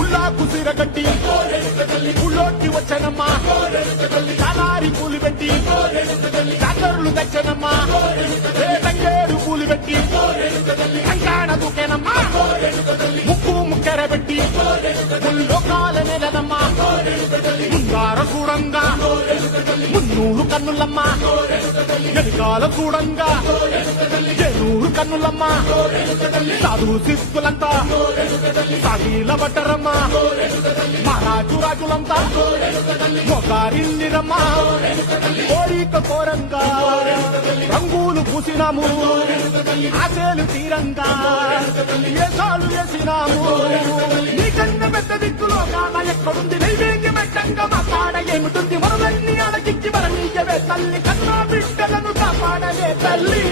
ఉల్లాకు సిరగట్టి ఉళ్ళోకి వచ్చనమ్మా చాలారి పూలు పెట్టి జాతరులు తెచ్చనమ్మా తంగేరు పూలు పెట్టి కంకాణ దూకేనమ్మా ముక్కు ముక్కెర పెట్టి ముల్లోకాల నెలనమ్మా ముందార చూడంగా మున్నూరు కన్నులమ్మా వెనకాల చూడంగా ఏనూరు కన్నులమ్మా సాధువు శిస్తులంతా సాగిల బట్టరమ్మా మహారాజు రాజులంతా మొగారిల్లిరమ్మా కోరిక కోరంగా రంగులు పూసినాము ఆశలు తీరంగా ఏసాలు వేసినాము నీ కన్న పెద్ద దిక్కులో కాన ఎక్కడుంది నైవేద్యం పెట్టంగా మా కాడ ఏమిటుంది మనలన్నీ అడగిచ్చి మరణీయవే తల్లి కన్నా బిడ్డలను కాపాడవే తల్లి